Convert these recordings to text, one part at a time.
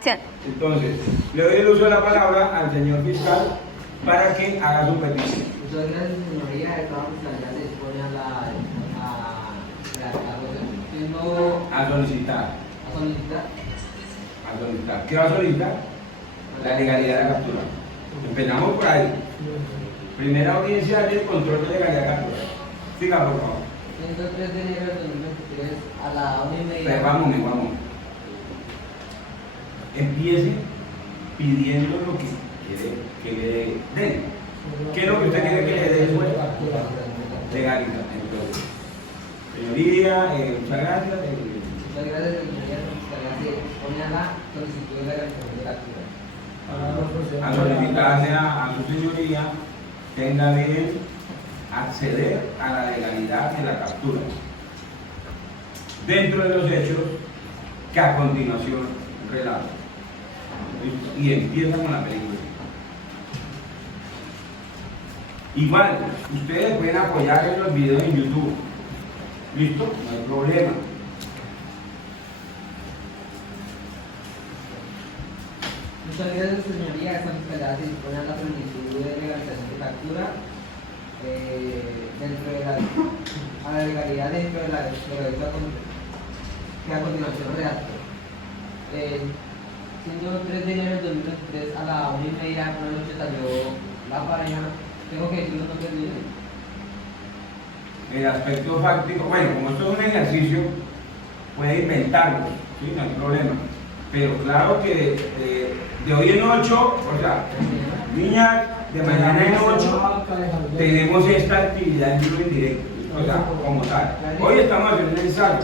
Acción. Entonces, le doy el uso de la palabra al señor fiscal para que haga su petición. Muchas gracias, señoría. De todas maneras, se dispone a A solicitar. a solicitar. A solicitar. ¿Qué va a solicitar? La legalidad de la captura. Empezamos por ahí. Primera audiencia del control de legalidad de captura. Siga, por favor. 103 de enero de 2023 a la 1:30. Pero vamos. Empiece pidiendo lo que quiere que le den. ¿Qué es lo que usted quiere que le dé después? Legalidad. Entonces, señoría, muchas gracias. Muchas gracias, señoría. Se dispone a la solicitud de legalización de captura. A solicitarse a su señoría tenga bien acceder a la legalidad de la captura dentro de los hechos que a continuación relato. Y empieza con la película. Igual, ustedes pueden apoyar en los videos en YouTube. ¿Listo? No hay problema. Muchas gracias, señoría. Esta fiscalía se dispone a la solicitud de legalización de captura a la legalidad dentro de la que a continuación redacto. Siendo 3 de enero de 2023 a la 1:30 por la noche salió la pareja. Tengo que decir los nombres de El aspecto fáctico, bueno, como esto es un ejercicio, puede inventarlo, ¿sí? No hay problema. Pero claro que de hoy en 8, o sea, niñas, de mañana en 8, tenemos esta actividad en vivo y en directo, o sea, como tal. Hoy estamos haciendo un ensayo.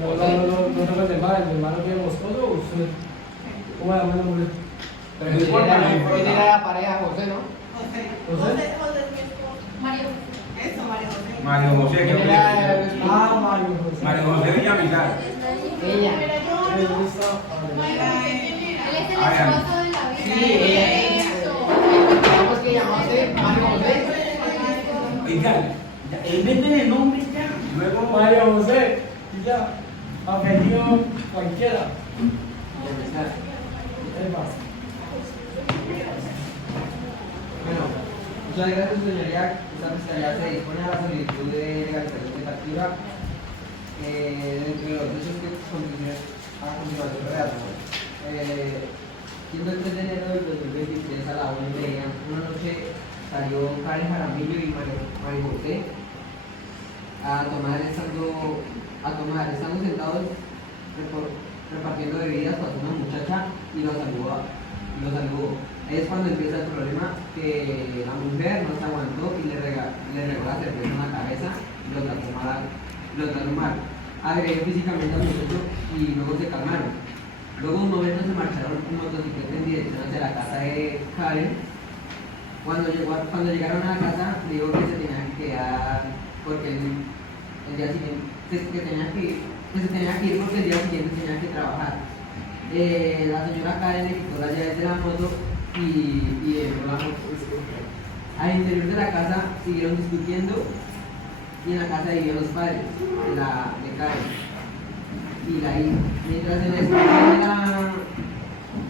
No toca el hermano que Moscoso o usted. ¿Cómo llama el nombre? Pero no importa, no era la pareja José, ¿no? ¿José? Mario. Eso, Mario José. Mario José, que Mario José. Mario José Villamizar. Ella. Él es el esposo de la vida. Sí, ella. ¿Cómo es que llamaste? Mario José. Oigan, inventen el nombre ya. Luego Mario José. Y ya. Apellido cualquiera. Es más. Bueno, muchas gracias, señoría. Esta fiscalía se dispone a la solicitud de legalización de captura dentro de los hechos que a continuación redacto. Siendo el 3 de enero del 2023 a la 1:30, una noche salió Karen Jaramillo y Mario José estando sentados repartiendo bebidas pasó una muchacha y lo saludó. Es cuando empieza el problema, que la mujer no se aguantó y le regó la cerveza en la cabeza y lo trató mal. Agredió físicamente al muchacho y luego se calmaron. Luego un momento se marcharon en motocicleta en dirección hacia la casa de Karen. Cuando llegaron a la casa, le dijo que se tenía que quedar porque el día siguiente que se tenía que ir porque el día siguiente tenía que trabajar. La señora Karen le quitó las llaves de la moto y dejó la moto. Al interior de la casa siguieron discutiendo y en la casa vivían los padres de Karen y la hija. Mientras en la escuela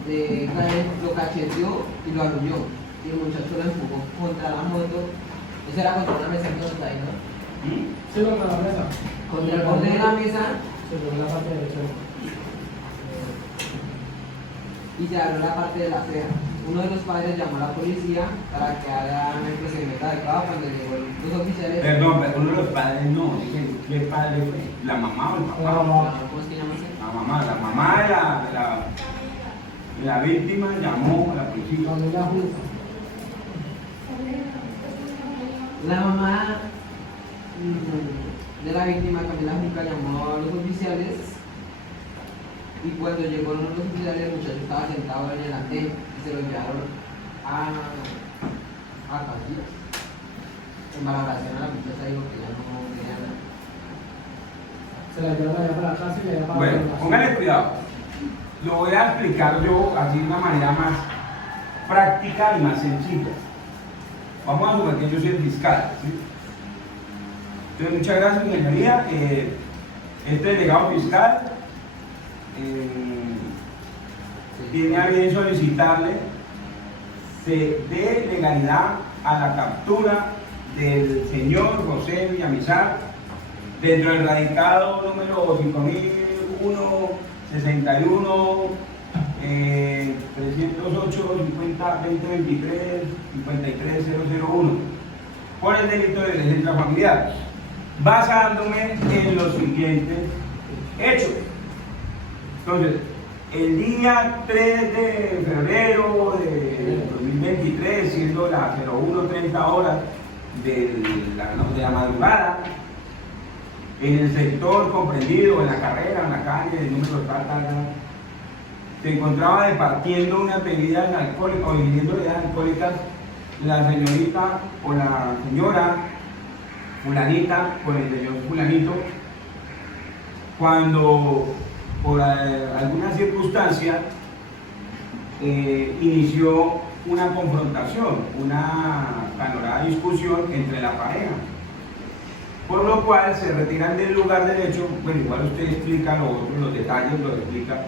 de Karen lo cacheteó y lo arrulló y el muchacho lo empujó contra la moto. Eso era contra una mesa que está ahí, ¿no? Sí, contra la mesa. Contra el borde de la mesa Se pone la parte derecha. y se abrió la parte de la ceja. Uno de los padres llamó a la policía para que hagan el procedimiento adecuado. Cuando llegó los oficiales. Perdón, pero uno de los padres no, dije, ¿qué padre fue? ¿La mamá o el papá? ¿Cómo es que llama ese? La mamá de la víctima llamó a la policía. Familia junta. La mamá de la víctima, Camila Junca, llamó a los oficiales y cuando llegó los oficiales el muchacho estaba sentado en el andén y se lo llevaron a Casillas. En valoración a la muchacha dijo que ya no tenía nada. Se la llevan allá para la casa y allá para Bueno, la póngale cuidado. Lo voy a explicar yo así de una manera más práctica y más sencilla. Vamos a suponer que yo soy el fiscal, ¿sí? Entonces, muchas gracias, señoría. Este delegado fiscal tiene a bien solicitarle se dé legalidad a la captura del señor José Villamizar dentro del radicado número 5001-61 308 50 2023 53001 por el delito de violencia intrafamiliar, basándome en los siguientes hechos. Entonces, el día 3 de febrero de 2023, siendo las 01:30 horas de la madrugada, en el sector comprendido, en la carrera, en la calle, el número tal, se encontraba departiendo unas bebidas alcohólicas o ingiriendo bebidas alcohólicas la señorita o la señora fulanita con el señor fulanito, cuando por alguna circunstancia inició una confrontación, una calorada discusión entre la pareja, por lo cual se retiran del lugar del hecho. Bueno, igual usted explica lo otro, los detalles los explica.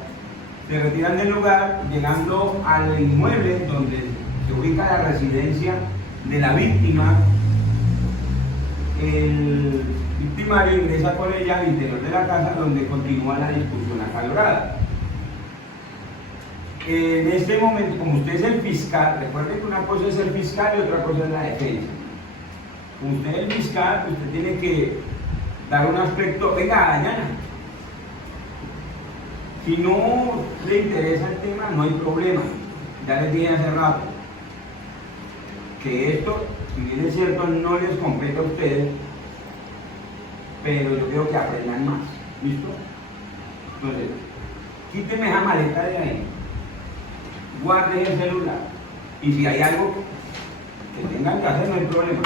Se retiran del lugar, llegando al inmueble donde se ubica la residencia de la víctima. El victimario ingresa con ella al interior de la casa, donde continúa la discusión acalorada. En este momento, como usted es el fiscal, recuerde que una cosa es el fiscal y otra cosa es la defensa. Como usted es el fiscal, usted tiene que dar un aspecto, venga, Dayana, si no le interesa el tema, no hay problema. Ya les dije hace rato que esto, si bien es cierto, no les compete a ustedes, pero yo quiero que aprendan más. ¿Listo? Entonces, quíteme esa maleta de ahí, guarden el celular, y si hay algo que tengan que hacer, no hay problema.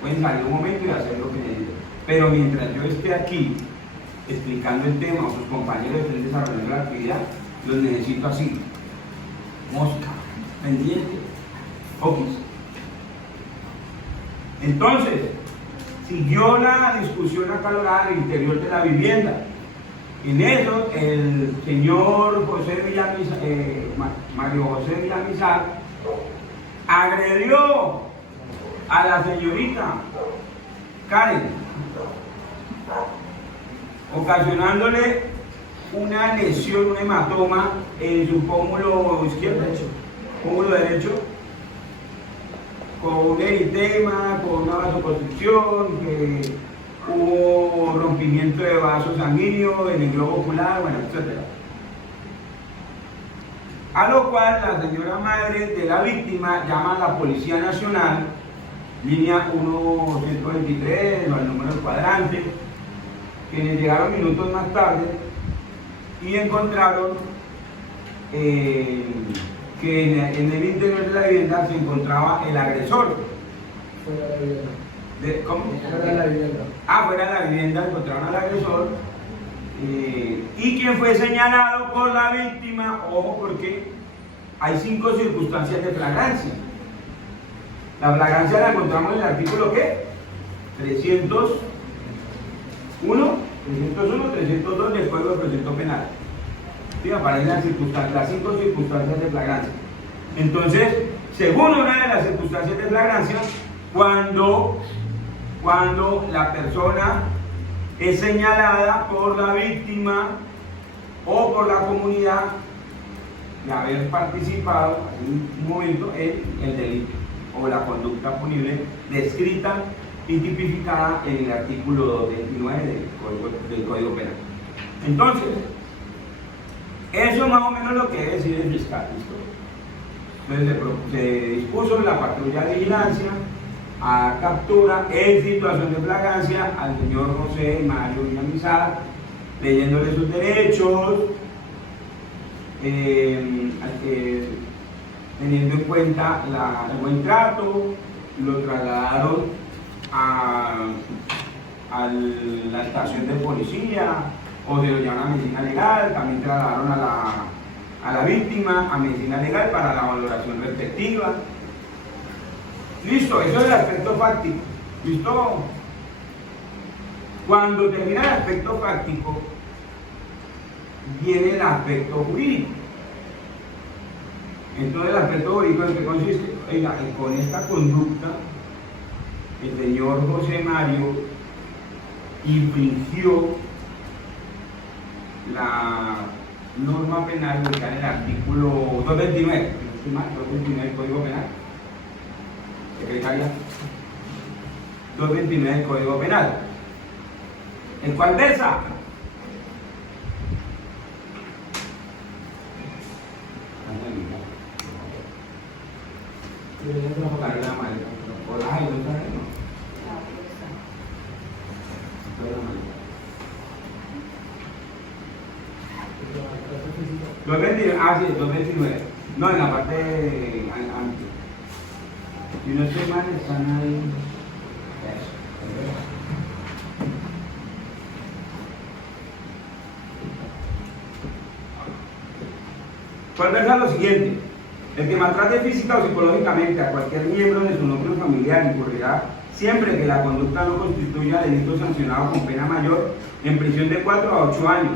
Pueden salir un momento y hacer lo que necesiten. Pero mientras yo esté aquí explicando el tema o sus compañeros estén desarrollando la actividad, los necesito así. Mosca, pendiente, focus. Entonces, siguió la discusión acalorada al interior de la vivienda. En eso, el señor Mario José Villamizar agredió a la señorita Karen, ocasionándole una lesión, un hematoma en su pómulo izquierdo, pómulo derecho, con un eritema, con una vasoconstricción, que hubo rompimiento de vaso sanguíneo en el globo ocular, bueno, etc. A lo cual la señora madre de la víctima llama a la Policía Nacional, línea 123, o el número del cuadrante, quienes llegaron minutos más tarde y encontraron que en el interior de la vivienda se encontraba el agresor. Fuera de la vivienda. ¿Cómo? Fuera de la vivienda. Fuera de la vivienda encontraron al agresor, y quien fue señalado por la víctima, ojo, porque hay 5 circunstancias de flagrancia. La flagrancia la encontramos en el artículo ¿qué? 301, 302 del Código de Procedimiento Penal. Sí, aparecen las 5 circunstancias de flagrancia. Entonces, según una de las circunstancias de flagrancia, cuando la persona es señalada por la víctima o por la comunidad de haber participado en un momento en el delito o la conducta punible descrita y tipificada en el artículo 229 del Código Penal. Entonces, eso es más o menos lo que debe decir el fiscal. Entonces se dispuso la patrulla de vigilancia a captura en situación de flagrancia al señor José Mario Villamizar, leyéndole sus derechos, teniendo en cuenta el buen trato. Lo trasladaron a la estación de policía, o se lo llaman a medicina legal. También trasladaron a la víctima a medicina legal para la valoración respectiva. Listo, eso es el aspecto fáctico. ¿Listo? Cuando termina el aspecto práctico, viene el aspecto jurídico. Entonces, el aspecto jurídico en qué consiste. Oiga, con esta conducta, el señor José Mario infringió la norma penal que está en el artículo 229, 229 del Código Penal. Secretaria, 229 del Código Penal, el cual versa sí, 229. No, en la parte antes. Si no estoy mal, están ahí. ¿Cuál versa lo siguiente? El que maltrate física o psicológicamente a cualquier miembro de su núcleo familiar incurrirá, siempre que la conducta no constituya delito sancionado con pena mayor, en prisión de 4 a 8 años.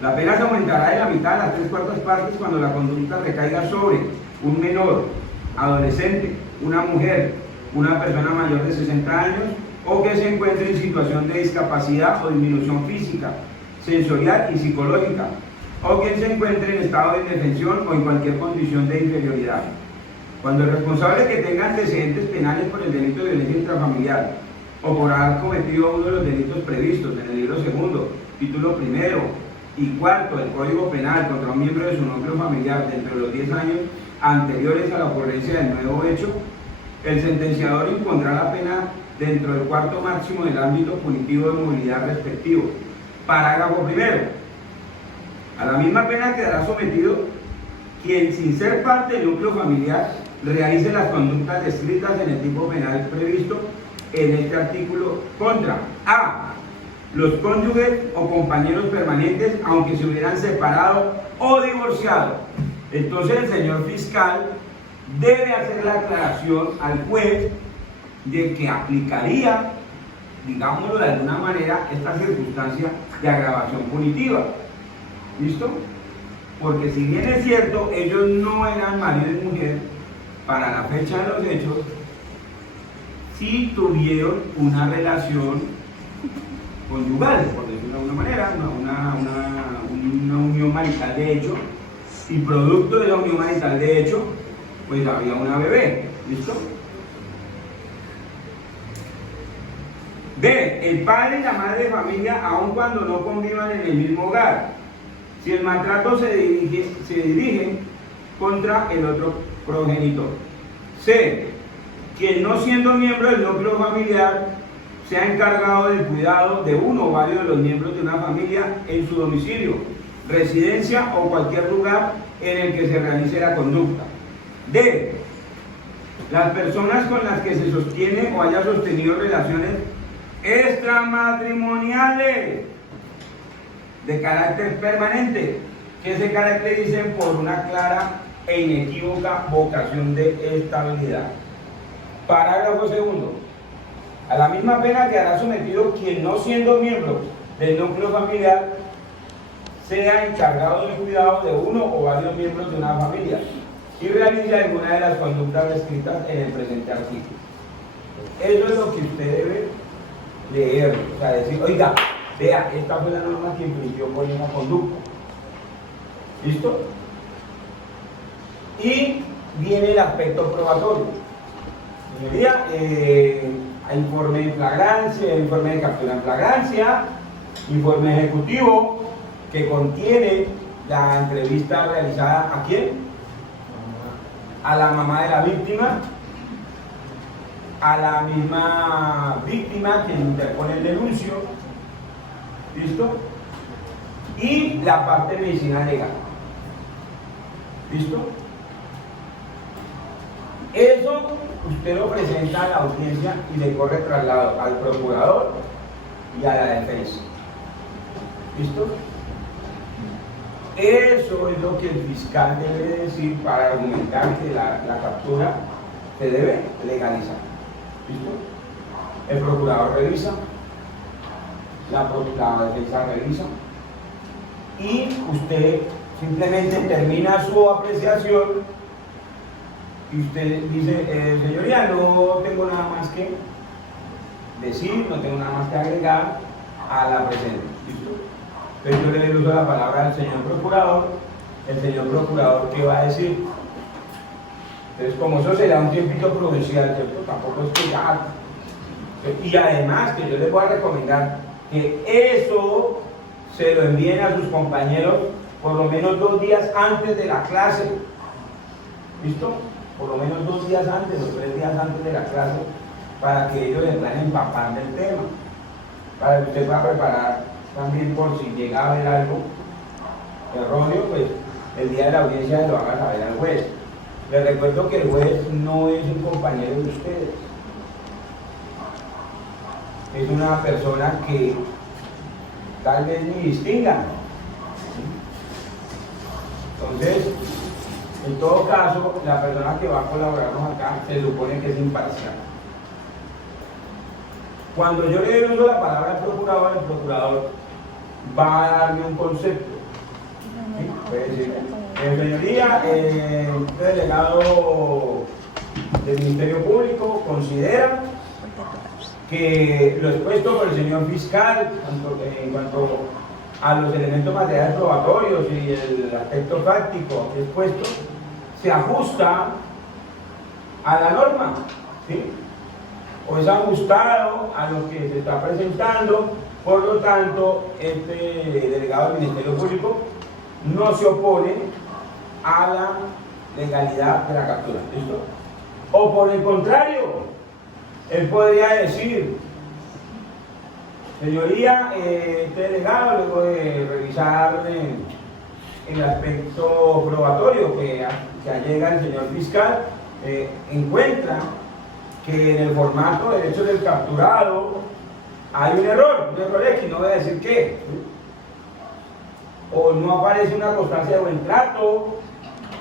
La pena se aumentará de la mitad a las 3/4 partes cuando la conducta recaiga sobre un menor, adolescente, una mujer, una persona mayor de 60 años o que se encuentre en situación de discapacidad o disminución física, sensorial y psicológica, o quien se encuentre en estado de indefensión o en cualquier condición de inferioridad. Cuando el responsable que tenga antecedentes penales por el delito de violencia intrafamiliar o por haber cometido uno de los delitos previstos en el libro segundo, título primero y cuarto del Código Penal contra un miembro de su núcleo familiar dentro de los 10 años anteriores a la ocurrencia del nuevo hecho, el sentenciador impondrá la pena dentro del cuarto máximo del ámbito punitivo de movilidad respectivo. Parágrafo primero. A la misma pena quedará sometido quien, sin ser parte del núcleo familiar, realice las conductas descritas en el tipo penal previsto en este artículo contra a. los cónyuges o compañeros permanentes, aunque se hubieran separado o divorciado. Entonces el señor fiscal debe hacer la aclaración al juez de que aplicaría, digámoslo de alguna manera, esta circunstancia de agravación punitiva. ¿Listo? Porque si bien es cierto, ellos no eran marido y mujer para la fecha de los hechos, sí tuvieron una relación conyugal, por decirlo de alguna manera, una unión marital de hecho, y producto de la unión marital de hecho, pues había una bebé. ¿Listo? B. El padre y la madre de familia, aun cuando no convivan en el mismo hogar, si el maltrato se dirige contra el otro progenitor. C. Quien no siendo miembro del núcleo familiar sea encargado del cuidado de uno o varios de los miembros de una familia en su domicilio, residencia o cualquier lugar en el que se realice la conducta. D. Las personas con las que se sostiene o haya sostenido relaciones extramatrimoniales de carácter permanente, que se caractericen por una clara e inequívoca vocación de estabilidad. Parágrafo segundo. A la misma pena quedará sometido quien, no siendo miembro del núcleo familiar, sea encargado del cuidado de uno o varios miembros de una familia y realice alguna de las conductas descritas en el presente artículo. Eso es lo que usted debe leer, o sea, decir, oiga, vea, esta fue la norma que infringió por una conducta. ¿Listo? Y viene el aspecto probatorio. Señoría, informe de flagrancia, informe de captura en flagrancia, informe ejecutivo que contiene la entrevista realizada ¿a quién? A la mamá de la víctima, a la misma víctima que interpone el denuncio. ¿Listo? Y la parte de medicina legal. ¿Listo? Eso usted lo presenta a la audiencia y le corre traslado al procurador y a la defensa. ¿Listo? Eso es lo que el fiscal debe decir para argumentar que la captura se debe legalizar. ¿Listo? El procurador revisa la defensa revisa y usted simplemente termina su apreciación y usted dice, señoría, no tengo nada más que decir, no tengo nada más que agregar a la presente. ¿Listo? Entonces yo le doy uso la palabra al señor procurador. El señor procurador, ¿qué va a decir? Entonces, como eso será un tiempito prudencial, ¿cierto? Tampoco es que ya. Y además, que yo les voy a recomendar que eso se lo envíen a sus compañeros por lo menos 2 días antes de la clase. ¿Listo? Por lo menos 2 días antes o 3 días antes de la clase, para que ellos les puedan empapar del tema. Para que usted pueda preparar también por si llega a haber algo erróneo, pues el día de la audiencia lo haga saber al juez. Les recuerdo que el juez no es un compañero de ustedes. Es una persona que tal vez ni distingan. Entonces, en todo caso, la persona que va a colaborarnos acá se supone que es imparcial. Cuando yo le doy la palabra al procurador, el procurador va a darme un concepto. ¿Sí? Puede decir, señoría, el delegado del Ministerio Público considera que lo expuesto por el señor fiscal en cuanto a los elementos materiales probatorios y el aspecto práctico expuesto se ajusta a la norma, ¿sí? O es ajustado a lo que se está presentando. Por lo tanto, este delegado del Ministerio Público no se opone a la legalidad de la captura. ¿Listo? O por el contrario, él podría decir, señoría, este delegado, luego de revisar el aspecto probatorio que allega el señor fiscal, encuentra que en el formato del hecho del capturado hay un error X, no voy a decir qué, o no aparece una constancia de buen trato,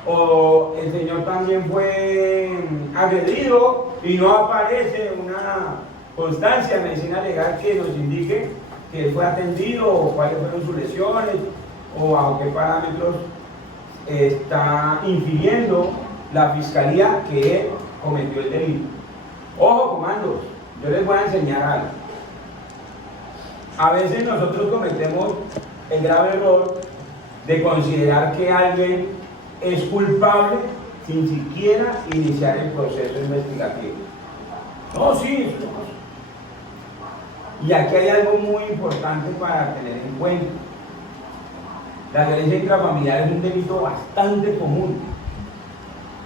o el señor también fue agredido y no aparece una constancia de medicina legal que nos indique que él fue atendido, o cuáles fueron sus lesiones, o a qué parámetros está infiriendo la fiscalía que él cometió el delito. Ojo, comandos, yo les voy a enseñar algo. A veces nosotros cometemos el grave error de considerar que alguien es culpable sin siquiera iniciar el proceso investigativo. No, sí. Y aquí hay algo muy importante para tener en cuenta. La violencia intrafamiliar es un delito bastante común,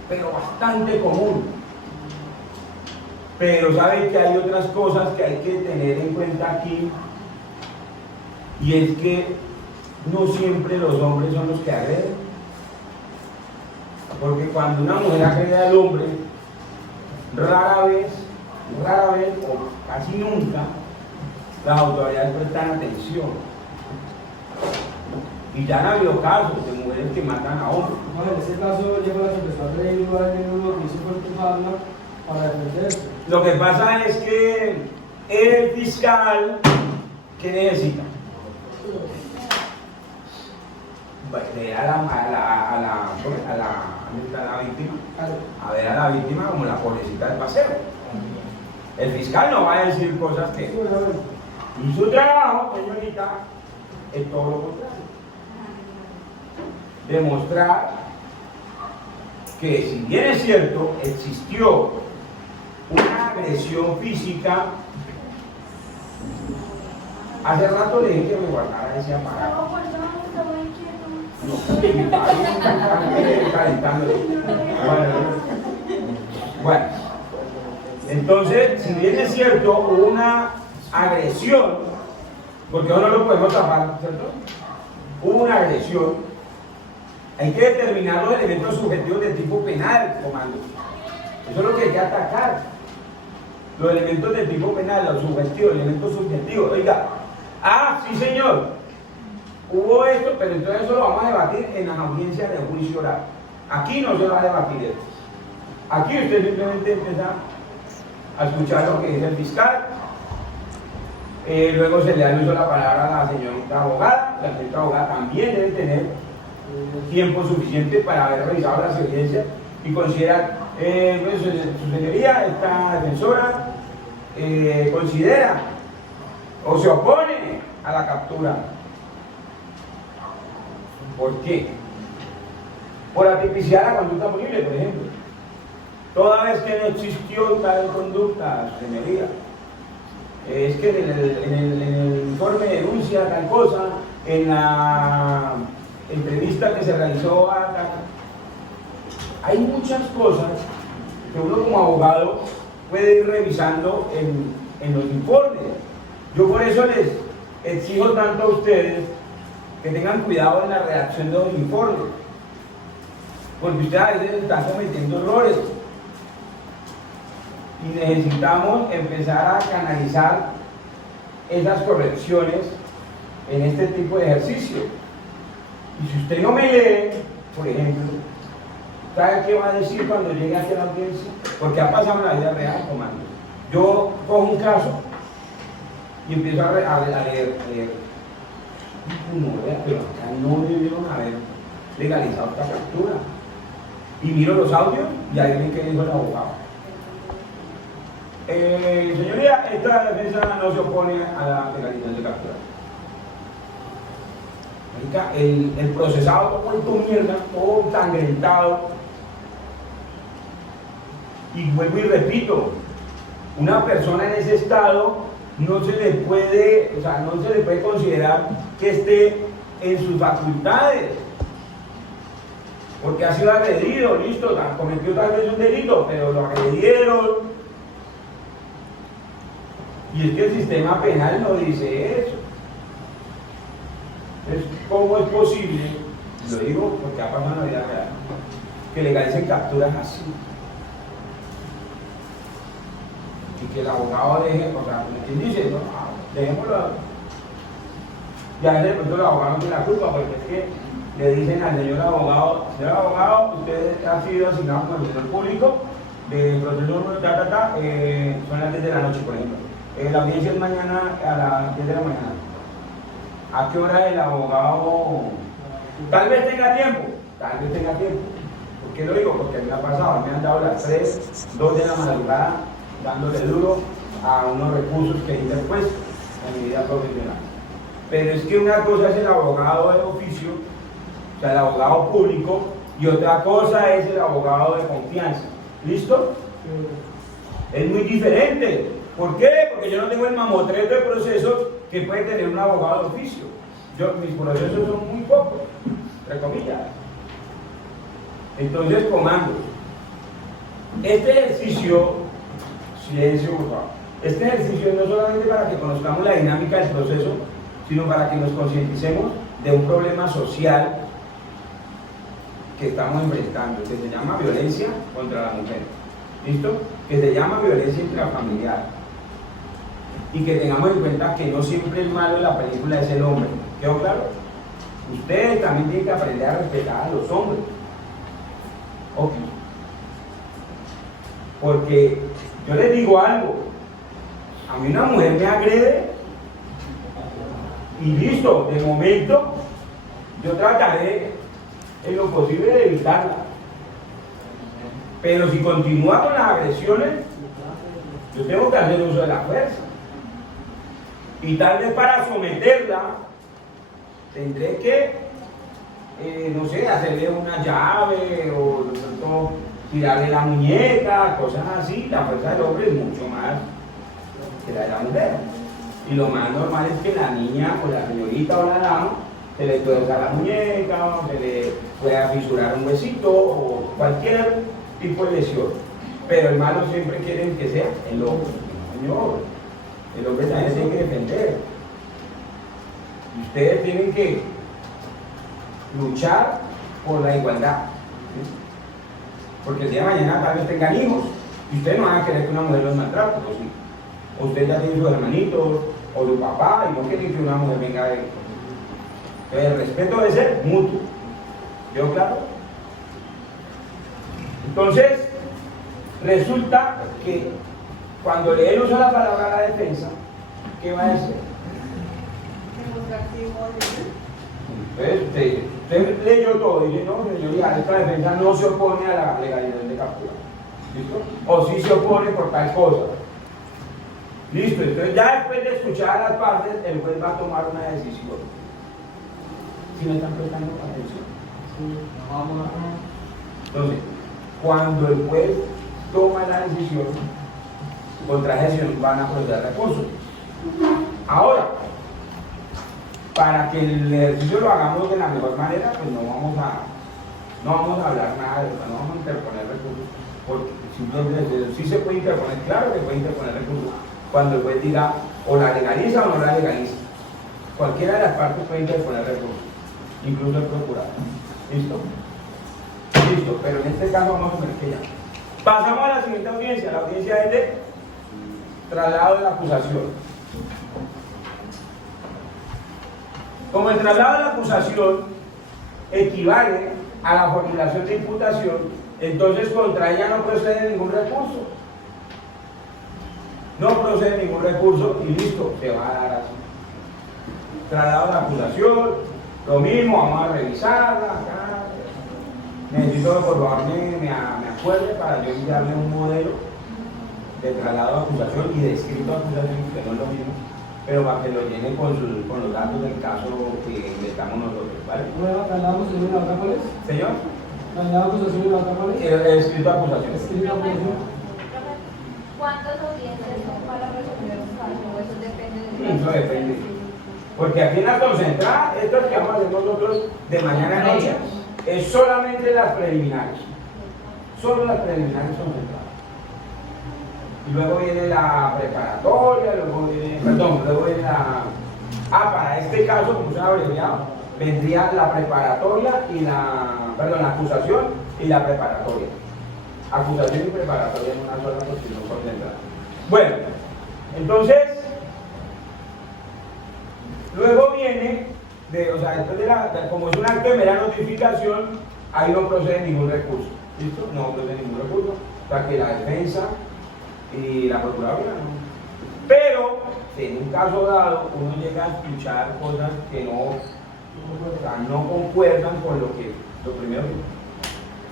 pero bastante común. Pero saben que hay otras cosas que hay que tener en cuenta aquí, y es que no siempre los hombres son los que agreden, porque cuando una mujer agrede al hombre, rara vez o casi nunca las autoridades prestan atención, y ya han habido casos de mujeres que matan a hombres. Bueno, en este caso lleva la sorpresa de ir lo que hizo fue empujarla para defenderse. Lo que pasa es que el fiscal, ¿qué necesita? Ver a la víctima, a ver a la víctima como la pobrecita del paseo. El fiscal no va a decir cosas que... Y su trabajo, señorita, es todo lo contrario. Demostrar que, si bien es cierto, existió una agresión física. Hace rato le dije que me guardara ese aparato. Bueno, entonces, si bien es cierto, hubo una agresión, porque ahora no lo podemos tapar, ¿cierto? Hubo una agresión, hay que determinar los elementos subjetivos de tipo penal, comando. Eso es lo que hay que atacar. Los elementos de tipo penal, los subjetivos, elementos subjetivos. Oiga, sí señor, hubo esto, pero entonces eso lo vamos a debatir en las audiencias de juicio oral. Aquí no se va a debatir esto. Aquí usted simplemente empieza a escuchar lo que dice el fiscal Luego se le da el uso de la palabra a la señorita abogada. La señorita abogada también debe tener tiempo suficiente para haber revisado las evidencias y considerar, pues, su señoría, esta defensora, considera o se opone a la captura. ¿Por qué? Por la tipicidad de la conducta punible, por ejemplo. Toda vez que no existió tal conducta, señoría, es que en el informe denuncia tal cosa, en la entrevista que se realizó hay muchas cosas que uno como abogado puede ir revisando en los informes. Yo por eso les exijo tanto a ustedes que tengan cuidado en la redacción de los informes, porque ustedes a veces están cometiendo errores y necesitamos empezar a canalizar esas correcciones en este tipo de ejercicio. Y si usted no me lee, por ejemplo, ¿sabe qué va a decir cuando llegue aquí a la audiencia? Porque ha pasado en la vida real, comando. Yo cojo un caso y empiezo a leer. No, pero acá no debieron haber legalizado esta captura. Y miro los audios y ahí ven que dijo el abogado. Señoría, esta defensa no se opone a la legalización de captura. El procesado todo vuelto mierda, todo ensangrentado. Y vuelvo y repito, una persona en ese estado no se le puede considerar que esté en sus facultades, porque ha sido agredido, listo, cometió tal vez un delito, pero lo agredieron. Y es que el sistema penal no dice eso. Entonces, ¿cómo es posible? Lo digo porque ha pasado en la vida real, que legalicen capturas así. Y que el abogado deje, o sea, ¿quién dice? No, dejémoslo. Ya de pronto el abogado no tiene la culpa, porque es que le dicen al señor abogado, usted ha sido asignado como servidor público de proceso número son las 10 de la noche, por ejemplo. La audiencia es mañana a las 10 de la mañana. ¿A qué hora el abogado? Tal vez tenga tiempo. ¿Por qué lo digo? Porque a mí me ha pasado, me han dado las 3, 2 de la madrugada dándole duro a unos recursos que he interpuesto en mi vida profesional. Pero es que una cosa es el abogado de oficio, o sea, el abogado público, y otra cosa es el abogado de confianza. ¿Listo? Es muy diferente. ¿Por qué? Porque yo no tengo el mamotreto de procesos que puede tener un abogado de oficio. Mis procesos son muy pocos, entre comillas. Entonces, comando. Este ejercicio, silencio por favor, este ejercicio no es solamente para que conozcamos la dinámica del proceso, sino para que nos concienticemos de un problema social que estamos enfrentando, que se llama violencia contra la mujer. ¿Listo? Que se llama violencia intrafamiliar. Y que tengamos en cuenta que no siempre el malo de la película es el hombre. ¿Quedó claro? Ustedes también tienen que aprender a respetar a los hombres. Ok. Porque yo les digo algo. A mí una mujer me agrede y listo, de momento yo trataré en lo posible de evitarla. Pero si continúa con las agresiones, yo tengo que hacer uso de la fuerza. Y tal vez para someterla, tendré que, no sé, hacerle una llave o de pronto tirarle la muñeca, cosas así. La fuerza del hombre es mucho más que la de la mujer. Y lo más normal es que la niña o la señorita o la dama se le tuerza la muñeca, o se le pueda fisurar un huesito o cualquier tipo de lesión. Pero el malo siempre quiere que sea el hombre. Señor, el hombre también se tiene que defender. Y ustedes tienen que luchar por la igualdad. ¿Sí? Porque el día de mañana tal vez tengan hijos y ustedes no van a querer que una mujer los maltrate, ¿o sí? O ustedes ya tienen sus hermanitos o su papá y no quieren que una mujer venga de... Entonces el respeto debe ser mutuo. ¿Quedó claro? Entonces, resulta que cuando le uso la palabra a la defensa, ¿qué va a hacer? Entonces, usted leyó todo y dice, no, señoría, esta defensa no se opone a la legalidad de captura. ¿Listo? O sí se opone por tal cosa. Listo, entonces ya después de escuchar a las partes, el juez va a tomar una decisión. ¿Sí me están prestando atención? Sí, vamos a... Entonces, cuando el juez toma la decisión, contra gestión van a proceder recursos. Ahora, para que el ejercicio lo hagamos de la mejor manera, pues no vamos a hablar nada de eso, no vamos a interponer recursos, porque simplemente sí se puede interponer, claro que puede interponer recursos, cuando el juez diga o la legaliza o no la legaliza. Cualquiera de las partes puede interponer recursos, incluso el procurador. ¿Listo? Listo, pero en este caso vamos a ver que ya. Pasamos a la siguiente audiencia, la audiencia es de traslado de la acusación. Como el traslado de la acusación equivale a la formulación de imputación, entonces contra ella no procede ningún recurso. No procede ningún recurso y listo, se va a dar así. Traslado de la acusación, lo mismo, vamos a revisarla acá. Necesito que por favor me acuerde para yo enviarle un modelo de traslado de acusación y de escrito de acusación, que no es lo mismo, pero para que lo llene con los datos del caso que inventamos nosotros, ¿vale? Bueno, ¿la acusación y la otra cuál es? Señor, ¿La acusación y la otra cuál es? el escrito de acusación. Escrito de acusación. ¿Cuántas audiencias son para resolver un caso? Eso depende de... Eso depende. Porque aquí en la concentrada, esto es que vamos a hacer nosotros de mañana a noche, es solamente las preliminares. Solo las preliminares son centradas. Y luego viene la preparatoria, luego viene la... para este caso, como se ha abreviado, vendría la preparatoria y la acusación y la preparatoria. Acusación y preparatoria en una sola posición concentrada. Bueno, entonces, luego viene, después como es un acto de mera notificación, ahí no procede ningún recurso. ¿Listo? No procede ningún recurso. O sea que la defensa y la procuraduría no. Pero, en un caso dado, uno llega a escuchar cosas que no concuerdan con lo primero que...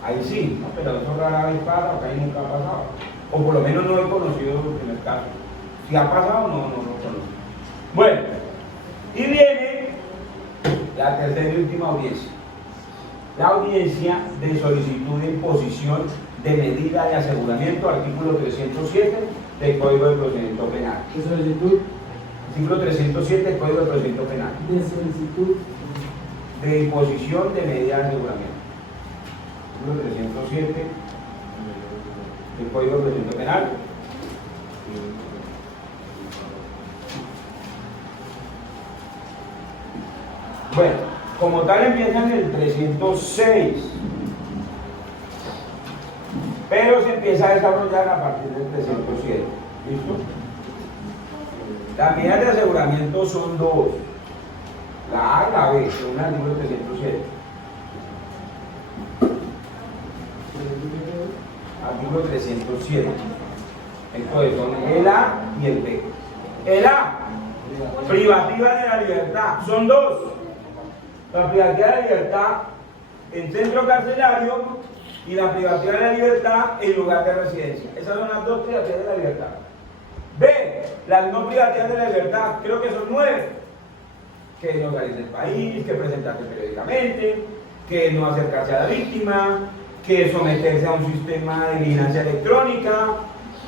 Ahí sí, ¿no? Pero eso rara vez pasa, porque ahí nunca ha pasado. O por lo menos no he conocido el primer caso. Si ha pasado, no lo conozco. Bueno, y viene la tercera y última audiencia. La audiencia de solicitud de imposición de medida de aseguramiento, artículo 307 del Código de Procedimiento Penal. De solicitud. Artículo 307 del Código de Procedimiento Penal. De solicitud. De imposición de medida de aseguramiento. Artículo 307 del Código de Procedimiento Penal. Bueno, como tal empieza en el 306, pero se empieza a desarrollar a partir del 307. ¿Listo? Las medidas de aseguramiento son dos, la A y la B, según el artículo 307. Artículo 307. Entonces son el A y el B. El A, privativa de la libertad, son dos. La privativa de la libertad en centro carcelario y la privativa de la libertad en lugar de residencia. Esas son las dos privativas de la libertad. B, las no privativas de la libertad, creo que son 9. Que no salir del país, que presentarse periódicamente, que no acercarse a la víctima, que someterse a un sistema de vigilancia electrónica,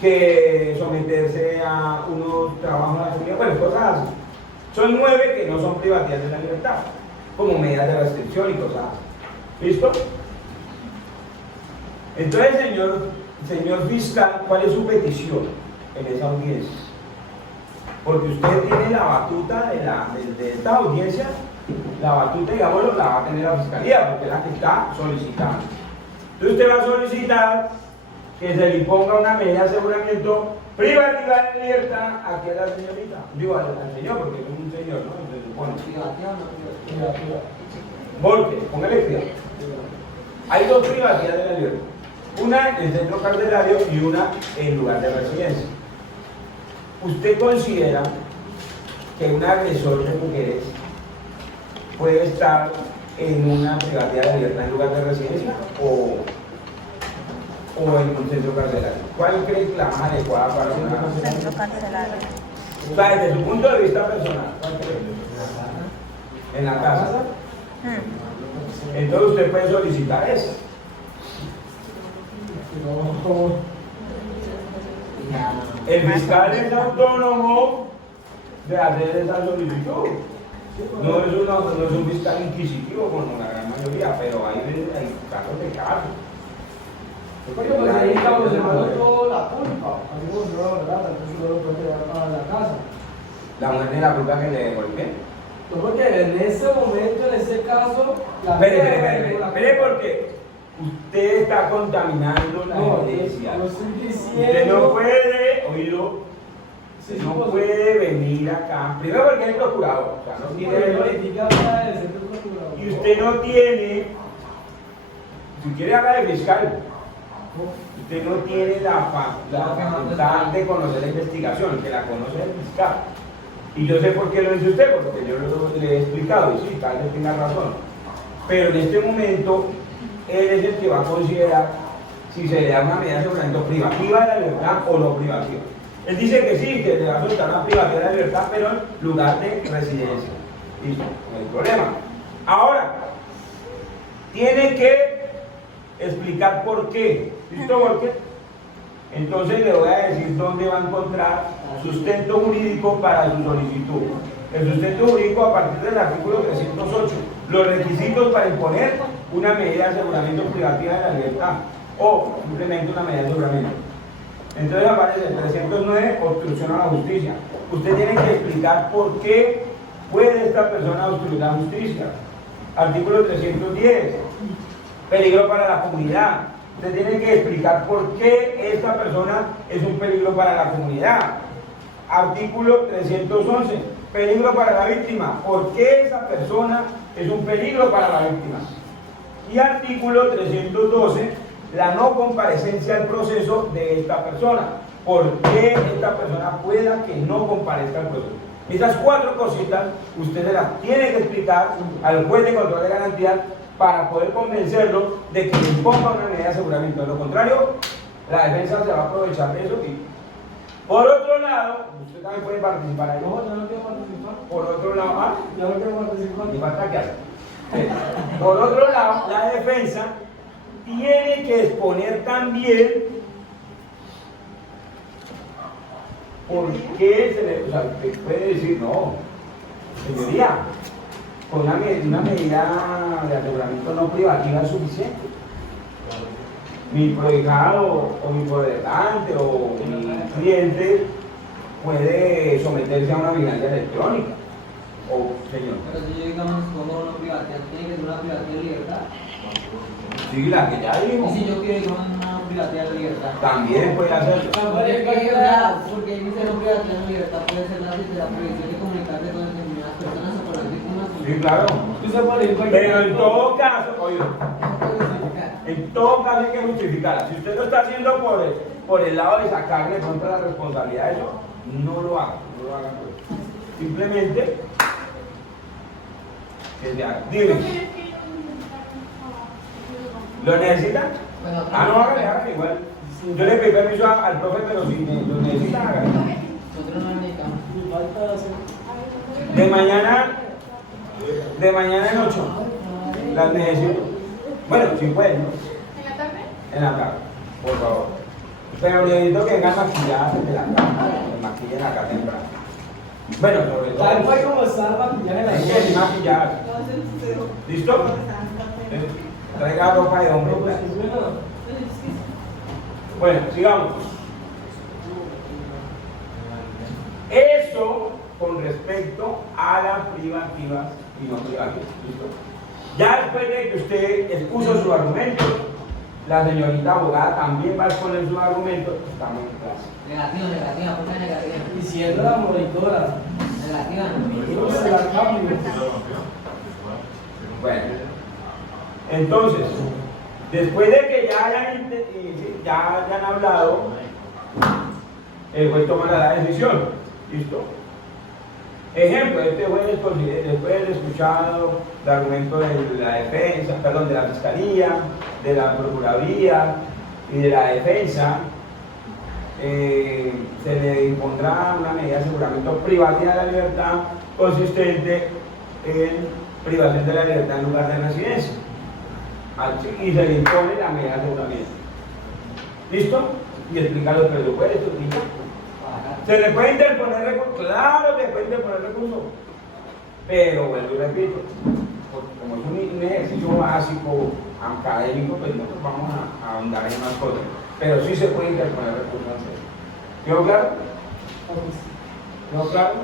que someterse a unos trabajos de la seguridad, bueno, cosas así. Son 9 que no son privativas de la libertad, como medidas de restricción y cosas así. ¿Listo? Entonces, señor fiscal, ¿cuál es su petición en esa audiencia? Porque usted tiene la batuta de esta audiencia, la batuta, digámoslo, la va a tener la fiscalía, porque es la que está solicitando. Entonces usted va a solicitar que se le imponga una medida de aseguramiento privativa de libertad aquí a la señorita. Digo, al señor, porque es un señor, ¿no? Entonces, bueno, ¿Privativa o no privativa? porque, póngale cuidado. Hay dos privativas de la libertad. Una en el centro carcelario y una en lugar de residencia. ¿Usted considera que un agresor de mujeres puede estar en una privacidad de libertad en lugar de residencia o en un centro carcelario? ¿Cuál cree que la más adecuada para un Centro carcelario. O sea, desde su punto de vista personal, ¿cuál cree? En la casa. Entonces usted puede solicitar eso. El fiscal es autónomo de hacer esa solicitud. No es un fiscal inquisitivo como la gran mayoría, pero hay casos de casos. Porque pues ahí estamos llevando toda la culpa. Así como se va a verdad, entonces no lo puede llevar para la casa. La mujer tiene la culpa que le devuelve. No, porque en ese momento, en ese caso, la Espere, porque usted está contaminando la iglesia. No estoy diciendo. Usted no puede, oído, Sí, no pues, puede venir acá. Primero porque es procurador, o sea, no tiene política para el centro procurador. y usted no tiene, si quiere hablar de fiscal, usted no tiene la facultad de conocer la investigación, que la conoce el fiscal. Y yo sé por qué lo dice usted, porque yo le he explicado, y sí, tal vez tenga razón. Pero en este momento, él es el que va a considerar si se le da una medida de aseguramiento privativa de la libertad o no privativa. Él dice que sí, que le va a soltar una privativa de la libertad, pero en lugar de residencia. Listo, no hay problema. Ahora, tiene que explicar por qué. ¿Listo? ¿Por qué? Entonces le voy a decir dónde va a encontrar sustento jurídico para su solicitud. El sustento jurídico a partir del artículo 308. Los requisitos para imponer una medida de aseguramiento privativa de la libertad o simplemente una medida de aseguramiento. Entonces aparece el 309, obstrucción a la justicia. Usted tiene que explicar por qué puede esta persona obstruir la justicia. Artículo 310, peligro para la comunidad. Usted tiene que explicar por qué esta persona es un peligro para la comunidad. Artículo 311, peligro para la víctima. ¿Por qué esa persona es un peligro para la víctima? Y artículo 312, la no comparecencia al proceso de esta persona. ¿Por qué esta persona pueda que no comparezca al proceso? Esas cuatro cositas usted se las tiene que explicar al juez de control de garantía para poder convencerlo de que le imponga una medida de aseguramiento. De lo contrario, la defensa se va a aprovechar de eso. Y por otro lado, usted también puede participar ahí. No, yo no quiero participar. Por otro lado, Yo no quiero participar. ni falta que hacer. Por otro lado, la defensa tiene que exponer también por qué se le. O sea, usted puede decir, no, señoría, con una medida de aseguramiento no privativa es suficiente. Mi prohijado o mi poderante o mi cliente puede someterse a una vigilancia electrónica. O, señor. Pero si yo digamos como una privacidad, tiene que ser una privacidad de libertad. Sí, la que ya Y dijo. si yo quiero digamos una privacidad de libertad. También puede hacerlo. Porque dice no privacidad de libertad puede ser la prohibición de comunicarse con determinadas personas o con las víctimas. Sí, claro. Pero en todo caso, oye, en todo caso hay que justificarla. Si usted lo está haciendo por el lado de sacarle contra la responsabilidad de eso, no lo haga, no lo haga. Simplemente que se haga. Dime, ¿lo necesitan? No, hágale igual. Yo le pedí permiso al profe, pero si lo necesitan, hágale. Nosotros no necesitamos. De mañana en 8, las necesito. Bueno, si pueden, ¿no? ¿En la tarde? En la tarde, por favor. Pero necesito que vengan maquilladas desde la cama, que maquillen acá temprano. Bueno, sobre todo. Tal cual como está el maquillaje de la Hay que maquillar. ¿Listo? Traiga ropa de hombre. Bueno, sigamos. Eso con respecto a las privativas y no privativas. ¿Listo? Ya después de que usted expuso su argumento, la señorita abogada también va a exponer sus argumentos. Estamos en clase. Negativa, ¿por qué negativa? Y siendo la monitora, Negativa. yo se la cambio. Bueno, entonces, después de que ya hayan hablado, el juez tomará la decisión. ¿Listo? Ejemplo, este juez después de escuchado el argumento de la defensa, perdón, de la fiscalía, de la procuraduría y de la defensa, se le impondrá una medida de aseguramiento privativa de la libertad consistente en privación de la libertad en lugar de residencia. Y se le impone la medida de aseguramiento. ¿Listo? Y explica los presupuestos. ¿Listo? ¿Se le puede interponer recurso? Claro que puede interponer recurso. Pero, bueno, yo repito, como es un ejercicio básico, académico, pues nosotros vamos a ahondar en más cosas. Pero sí se puede interponer recurso ante eso. ¿Quedó claro? ¿Quedó claro?